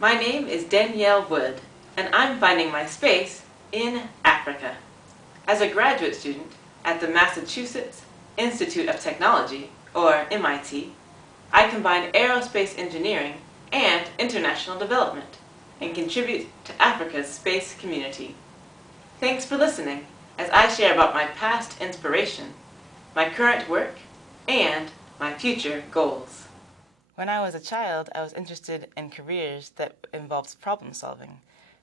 My name is Danielle Wood, and I'm finding my space in Africa. As a graduate student at the Massachusetts Institute of Technology, or MIT, I combine aerospace engineering and international development and contribute to Africa's space community. Thanks for listening as I share about my past inspiration, my current work, and my future goals. When I was a child, I was interested in careers that involved problem solving.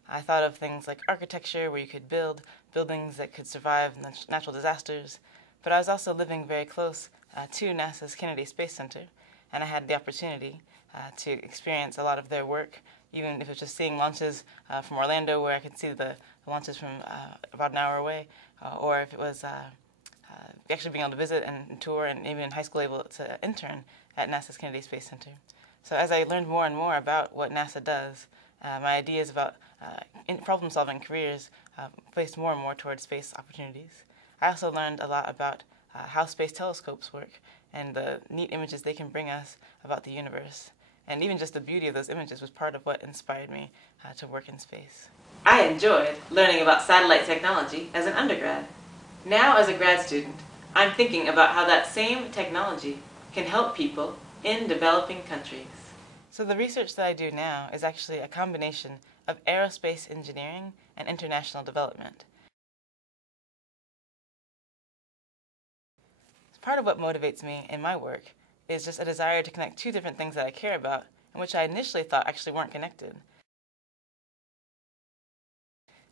I thought of things like architecture, where you could build buildings that could survive natural disasters, but I was also living very close to NASA's Kennedy Space Center, and I had the opportunity to experience a lot of their work, even if it was just seeing launches from Orlando, where I could see the launches from about an hour away, or if it was actually being able to visit and tour, and even in high school able to intern at NASA's Kennedy Space Center. So as I learned more and more about what NASA does, my ideas about problem-solving careers placed more and more towards space opportunities. I also learned a lot about how space telescopes work and the neat images they can bring us about the universe. And even just the beauty of those images was part of what inspired me to work in space. I enjoyed learning about satellite technology as an undergrad. Now as a grad student, I'm thinking about how that same technology can help people in developing countries. So the research that I do now is actually a combination of aerospace engineering and international development. Part of what motivates me in my work is just a desire to connect two different things that I care about and which I initially thought actually weren't connected.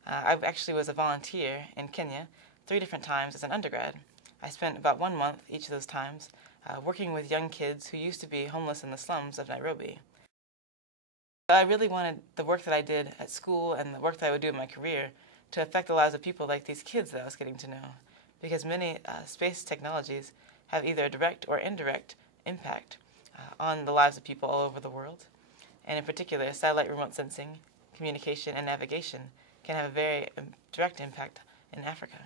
I actually was a volunteer in Kenya 3 different times as an undergrad. I spent about 1 month each of those times working with young kids who used to be homeless in the slums of Nairobi. I really wanted the work that I did at school and the work that I would do in my career to affect the lives of people like these kids that I was getting to know, because many space technologies have either a direct or indirect impact on the lives of people all over the world. And in particular, satellite remote sensing, communication, and navigation can have a very direct impact in Africa.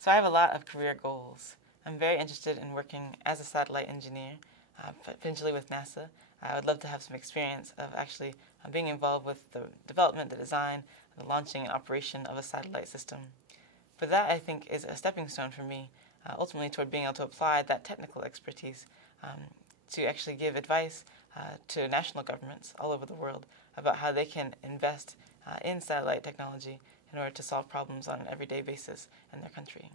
So I have a lot of career goals. I'm very interested in working as a satellite engineer, potentially with NASA. I would love to have some experience of actually being involved with the development, the design, the launching and operation of a satellite system. But that, I think, is a stepping stone for me, ultimately toward being able to apply that technical expertise to actually give advice to national governments all over the world about how they can invest in satellite technology in order to solve problems on an everyday basis in their country.